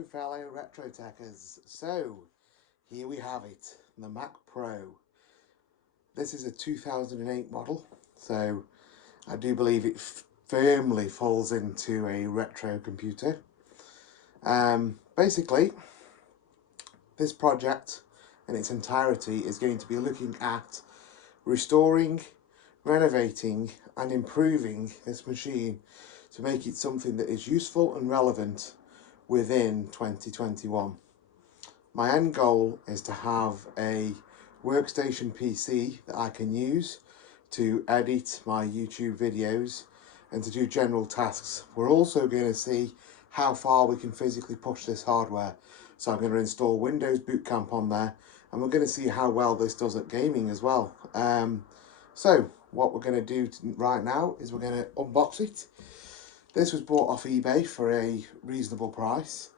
Hello fellow Retro-Tekers. So here we have it, the Mac Pro. This is a 2008 model, so I do believe it firmly falls into a retro computer. Basically, this project in its entirety is going to be looking at restoring, renovating and improving this machine to make it something that is useful and relevant within 2021. My end goal is to have a workstation PC that I can use to edit my YouTube videos and to do general tasks. We're also going to see how far we can physically push this hardware. So I'm going to install Windows Boot Camp on there, and we're going to see how well this does at gaming as well. So what we're going to do right now is we're going to unbox it. This was bought off eBay for a reasonable price,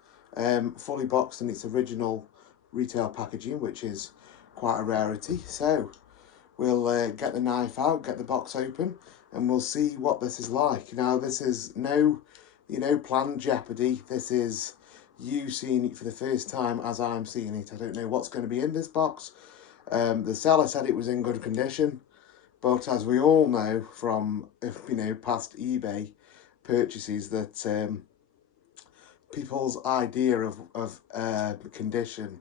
fully boxed in its original retail packaging, which is quite a rarity. So we'll get the knife out, get the box open, and we'll see what this is like. Now, this is no, planned jeopardy. This is you seeing it for the first time as I'm seeing it. I don't know what's going to be in this box. The seller said it was in good condition, but as we all know from past eBay purchases, that people's idea of condition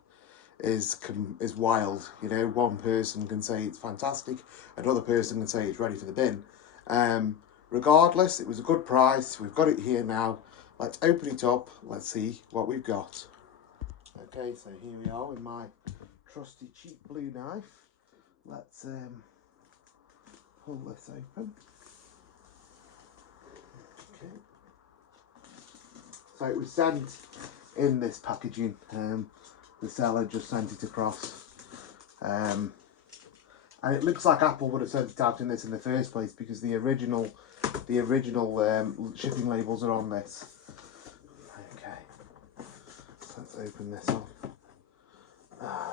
is wild. One person can say it's fantastic, another person can say it's ready for the bin. Regardless, it was a good price. We've got it here now. Let's open it up. Let's see what we've got. Okay, so here we are with my trusty cheap blue knife. Let's pull this open. Okay. So it was sent in this packaging. The seller just sent it across, and it looks like Apple would have sent it out in this in the first place, because the original shipping labels are on this. Okay, so let's open this up.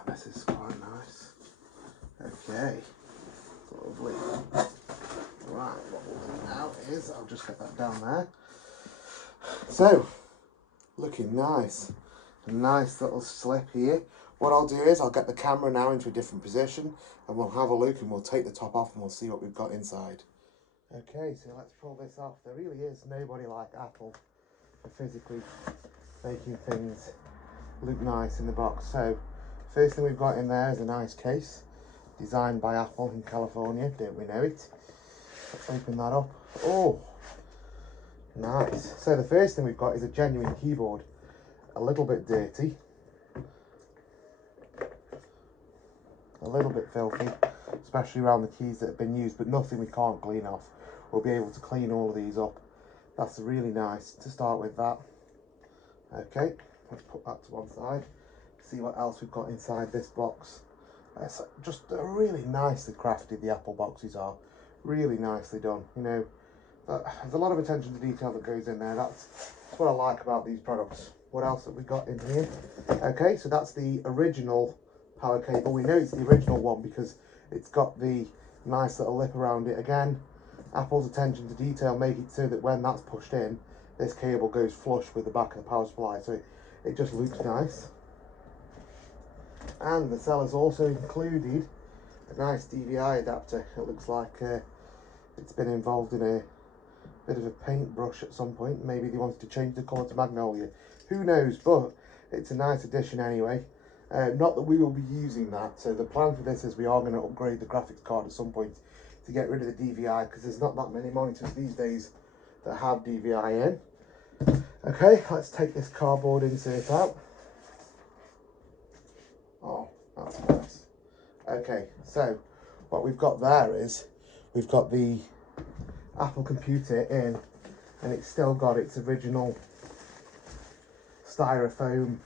This is quite nice. Okay, lovely. Right, what we'll do now is I'll just get that down there. So, looking nice. A nice little slip here. What I'll do is I'll get the camera now into a different position, and we'll have a look, and we'll take the top off and we'll see what we've got inside. Okay, so let's pull this off. There really is nobody like Apple for physically making things look nice in the box. So first thing we've got in there is a nice case designed by Apple in California. Don't we know it? Let's open that up. Oh, nice. So the first thing we've got is a genuine keyboard. A little bit dirty, a little bit filthy, especially around the keys that have been used, but nothing we can't clean off. We'll be able to clean all of these up. That's really nice to start with that. Okay, let's put that to one side. See what else we've got inside this box. It's just really nicely crafted, the Apple boxes are. Really nicely done. There's a lot of attention to detail that goes in there. That's what I like about these products. What else have we got in here? Okay, so that's the original power cable. We know it's the original one because it's got the nice little lip around it. Again, Apple's attention to detail make it so that when that's pushed in, this cable goes flush with the back of the power supply, so it just looks nice. And the seller's also included a nice DVI adapter. It looks like it's been involved in a bit of a paintbrush at some point. Maybe they wanted to change the colour to magnolia. Who knows, but it's a nice addition anyway. Not that we will be using that. So the plan for this is we are going to upgrade the graphics card at some point to get rid of the DVI, because there's not that many monitors these days that have DVI in. Okay, let's take this cardboard insert out. Oh, that's nice. Okay, so what we've got there is we've got the Apple computer in, and it's still got its original styrofoam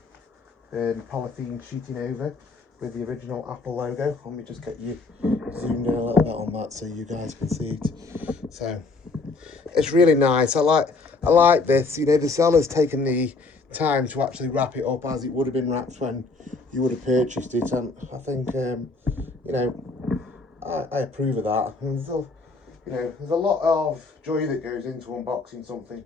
and polythene sheeting over with the original Apple logo. Let me just get you zoomed in a little bit on that so you guys can see it. So it's really nice. I like this. The seller's taken the time to actually wrap it up as it would have been wrapped when you would have purchased it, and I think I approve of that. And there's a lot of joy that goes into unboxing something,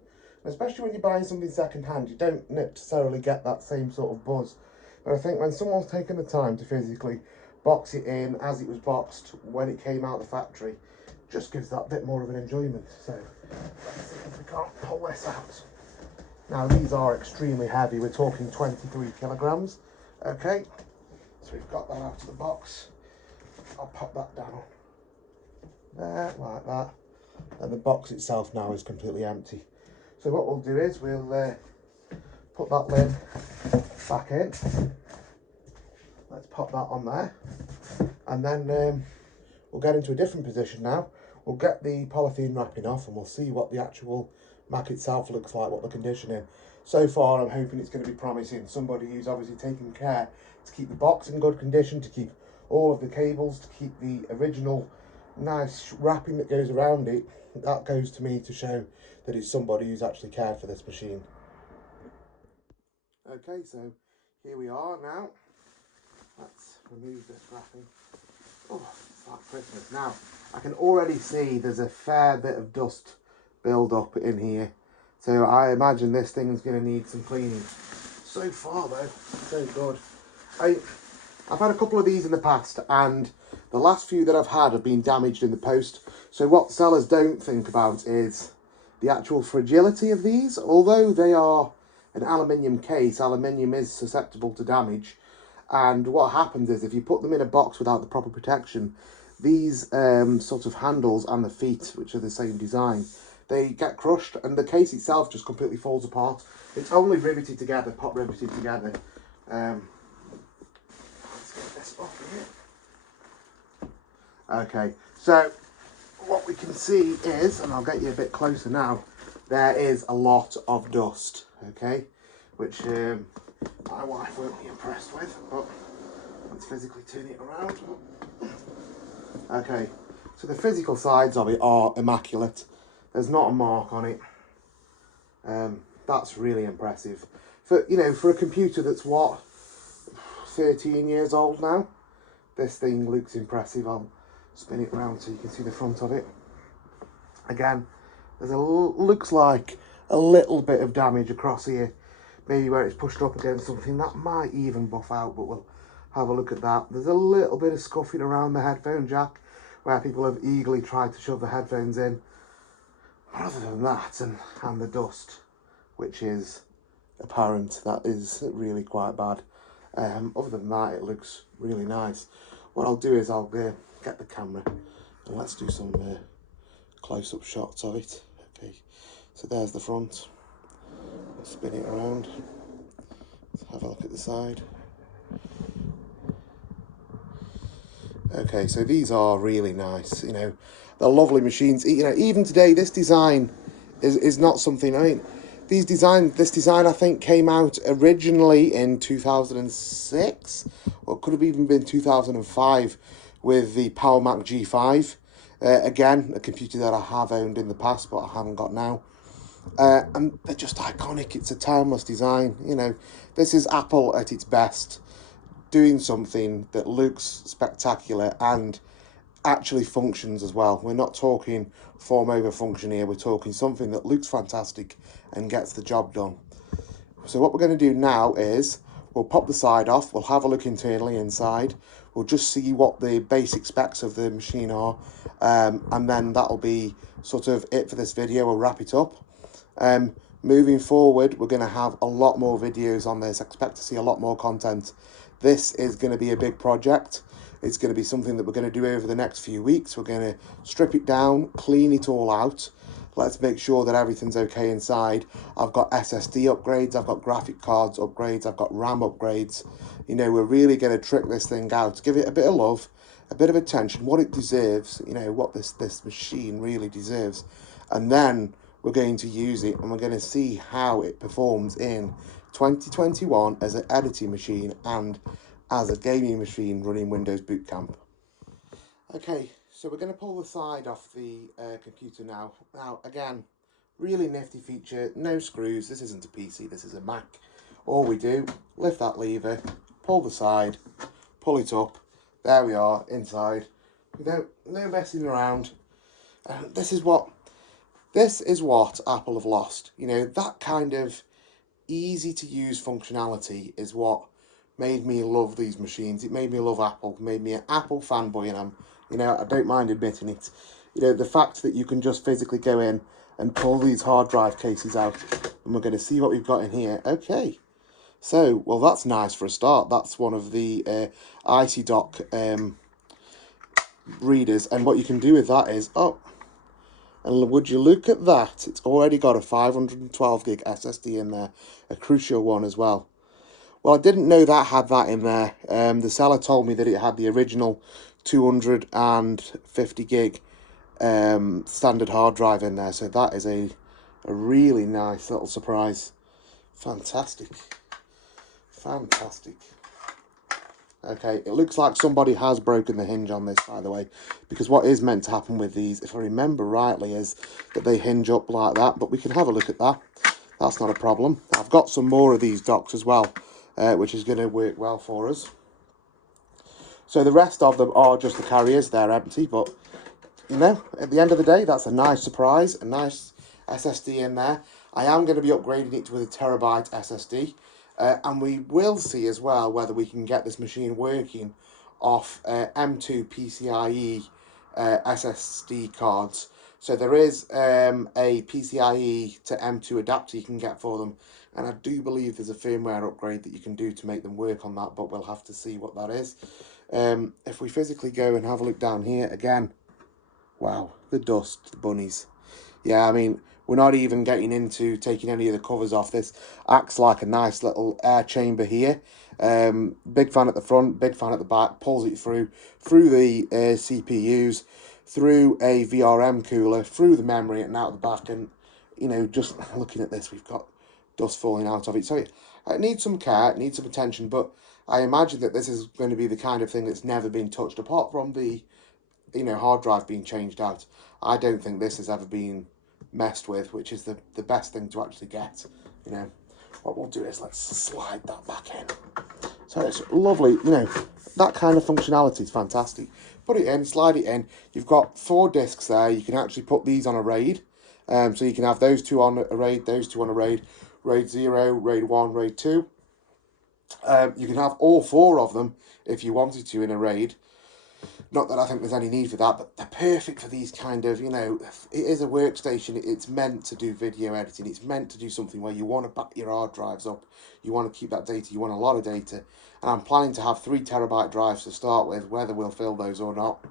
Especially when you're buying something second hand, you don't necessarily get that same sort of buzz. But I think when someone's taken the time to physically box it in as it was boxed when it came out of the factory, just gives that bit more of an enjoyment. So let's see if we can't pull this out. Now these are extremely heavy, we're talking 23 kilograms. Okay, so we've got that out of the box. I'll pop that down there like that, and the box itself now is completely empty. So what we'll do is we'll put that lid back in. Let's pop that on there, and then we'll get into a different position now. We'll get the polythene wrapping off and we'll see what the actual Mac itself looks like, what the condition is. So far I'm hoping it's going to be promising. Somebody who's obviously taken care to keep the box in good condition, to keep all of the cables, to keep the original nice wrapping that goes around it. That goes to me to show that it's somebody who's actually cared for this machine. Okay, so here we are now. Let's remove this wrapping. Oh, it's like Christmas. Now, I can already see there's a fair bit of dust build up in here. So I imagine this thing's going to need some cleaning. So far though, so good. I've had a couple of these in the past, and the last few that I've had have been damaged in the post. So what sellers don't think about is the actual fragility of these. Although they are an aluminium case, aluminium is susceptible to damage. And what happens is if you put them in a box without the proper protection, these sort of handles and the feet, which are the same design, they get crushed and the case itself just completely falls apart. It's only riveted together, pop riveted together. Let's get this off here. Okay, so what we can see is, and I'll get you a bit closer now, there is a lot of dust, okay, which my wife won't be impressed with, but let's physically turn it around. Okay, so the physical sides of it are immaculate. There's not a mark on it. That's really impressive. For a computer that's what, 13 years old now, this thing looks impressive. I'll spin it around so you can see the front of it. Again, there's looks like a little bit of damage across here, maybe where it's pushed up against something. That might even buff out, but we'll have a look at that. There's a little bit of scuffing around the headphone jack where people have eagerly tried to shove the headphones in. Other than that, and the dust, which is apparent, that is really quite bad. Other than that, it looks really nice. What I'll do is I'll get the camera and let's do some close-up shots of it. Okay, so there's the front. I'll spin it around. Let's have a look at the side. Okay, so these are really nice. They're lovely machines. Even today, this design is not something. I mean, this design I think came out originally in 2006, or it could have even been 2005 with the Power Mac G5. Again, a computer that I have owned in the past, but I haven't got now. And they're just iconic. It's a timeless design. This is Apple at its best, doing something that looks spectacular and actually functions as well. We're not talking form over function here. We're talking something that looks fantastic and gets the job done. So what we're going to do now is we'll pop the side off. We'll have a look internally inside. We'll just see what the basic specs of the machine are, and then that'll be sort of it for this video. We'll wrap it up. Moving forward, we're going to have a lot more videos on this. Expect to see a lot more content. This is going to be a big project. It's going to be something that we're going to do over the next few weeks. We're going to strip it down, clean it all out. Let's make sure that everything's okay inside. I've got SSD upgrades, I've got graphic cards upgrades, I've got RAM upgrades. We're really going to trick this thing out, give it a bit of love, a bit of attention, what it deserves, what this machine really deserves. And then we're going to use it and we're going to see how it performs in 2021 as an editing machine and as a gaming machine running Windows Boot Camp. Okay, so we're going to pull the side off the computer now. Now, again, really nifty feature, no screws. This isn't a PC, this is a Mac. All we do, lift that lever, pull the side, pull it up. There we are, inside. No messing around. This This is what Apple have lost. You know, that kind of easy to use functionality is what made me love these machines. It made me love Apple, made me an Apple fanboy, and I don't mind admitting it. You know, the fact that you can just physically go in and pull these hard drive cases out, and we're going to see what we've got in here. Okay, so, well, that's nice for a start. That's one of the IC readers, and what you can do with that is, and would you look at that, it's already got a 512 gig SSD in there, a Crucial one as well. Well, I didn't know that had that in there. The seller told me that it had the original 250 gig standard hard drive in there, so that is a really nice little surprise. Fantastic. Okay, it looks like somebody has broken the hinge on this, by the way, because what is meant to happen with these, if I remember rightly, is that they hinge up like that, but we can have a look at that. That's not a problem. I've got some more of these docks as well, which is going to work well for us. So the rest of them are just the carriers. They're empty, but, you know, at the end of the day, that's a nice surprise, a nice SSD in there. I am going to be upgrading it with a terabyte SSD. And we will see as well whether we can get this machine working off M2 PCIe SSD cards. So there is a PCIe to M2 adapter you can get for them, and I do believe there's a firmware upgrade that you can do to make them work on that, but we'll have to see what that is. If we physically go and have a look down here again, wow, the dust, the bunnies. Yeah, I mean, we're not even getting into taking any of the covers off. This acts like a nice little air chamber here. Big fan at the front, big fan at the back, pulls it through the CPUs, through a VRM cooler, through the memory and out the back. And, you know, just looking at this, we've got dust falling out of it. So it needs some care, it needs some attention, but I imagine that this is going to be the kind of thing that's never been touched, apart from the, you know, hard drive being changed out. I don't think this has ever been messed with, which is the best thing to actually get. You know, what we'll do is let's slide that back in. So it's lovely, you know, that kind of functionality is fantastic. Put it in, slide it in. You've got 4 discs there. You can actually put these on a RAID. So you can have those 2 on a RAID, those 2 on a RAID, RAID 0, RAID 1, RAID 2. You can have all 4 of them if you wanted to in a RAID. Not that I think there's any need for that, but they're perfect for these kind of, you know, it is a workstation. It's meant to do video editing. It's meant to do something where you want to back your hard drives up. You want to keep that data. You want a lot of data. And I'm planning to have 3 terabyte drives to start with. Whether we'll fill those or not,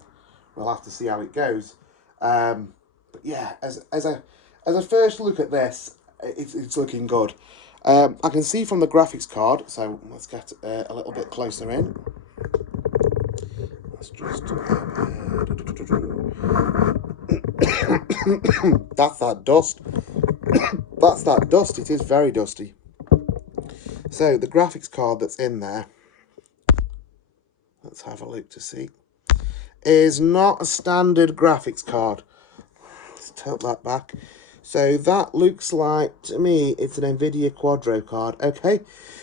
we'll have to see how it goes. But yeah, as a first look at this, it's looking good. I can see from the graphics card, so let's get a little bit closer in. Let's just that's that dust. That's that dust. It is very dusty. So the graphics card that's in there, let's have a look to see, is not a standard graphics card. Let's tilt that back. So that looks like, to me, it's an NVIDIA Quadro card. Okay,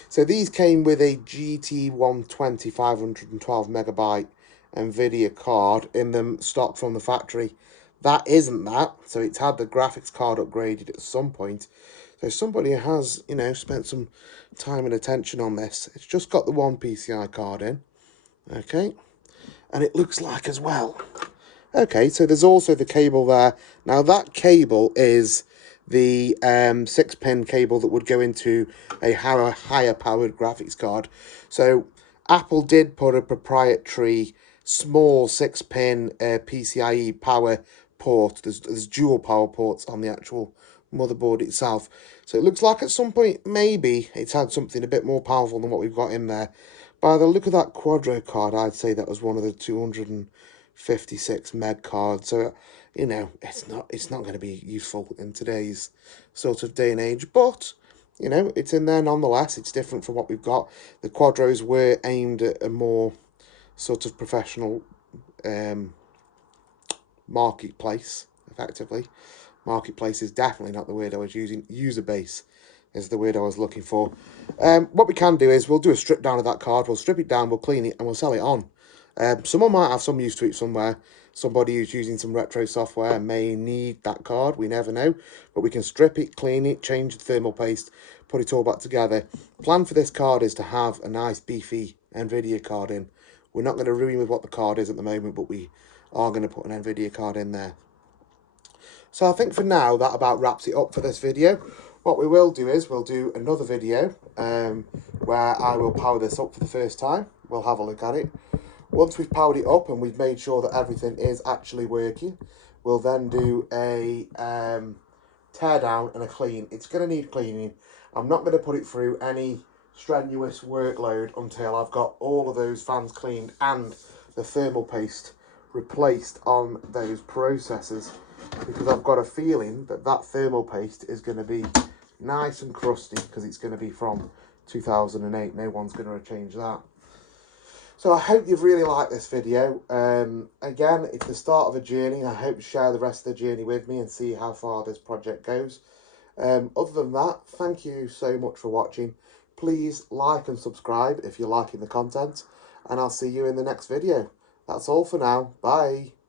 so these came with a GT120 512 megabyte NVIDIA card in them stock from the factory. That isn't that, so it's had the graphics card upgraded at some point. So somebody has, you know, spent some time and attention on this. It's just got the one PCI card in, okay, and it looks like as well. Okay, so there's also the cable there. Now that cable is the 6-pin cable that would go into a higher powered graphics card. So Apple did put a proprietary small 6-pin PCIe power port. There's dual power ports on the actual motherboard itself. So it looks like at some point maybe it's had something a bit more powerful than what we've got in there. By the look of that Quadro card, I'd say that was one of the 256 meg cards. So, you know, it's not going to be useful in today's sort of day and age, but, you know, it's in there nonetheless. It's different from what we've got. The Quadros were aimed at a more sort of professional marketplace, effectively. Marketplace is definitely not the word I was using. User base is the word I was looking for. What we can do is we'll do a strip down of that card. We'll strip it down, we'll clean it, and we'll sell it on. Someone might have some use to it somewhere. somebody who's using some retro software may need that card. We never know. But we can strip it, clean it, change the thermal paste, put it all back together. Plan for this card is to have a nice beefy NVIDIA card in. We're not going to ruin with what the card is at the moment, but we are going to put an NVIDIA card in there. So I think for now that about wraps it up for this video. What we will do is we'll do another video where I will power this up for the first time. We'll have a look at it. Once we've powered it up and we've made sure that everything is actually working, we'll then do a tear down and a clean. It's going to need cleaning. I'm not going to put it through any strenuous workload until I've got all of those fans cleaned and the thermal paste replaced on those processors, because I've got a feeling that that thermal paste is going to be nice and crusty because it's going to be from 2008. No one's going to change that. So I hope you've really liked this video. Again, it's the start of a journey. I hope you share the rest of the journey with me and see how far this project goes. Other than that, thank you so much for watching. Please like and subscribe if you're liking the content, and I'll see you in the next video. That's all for now. Bye.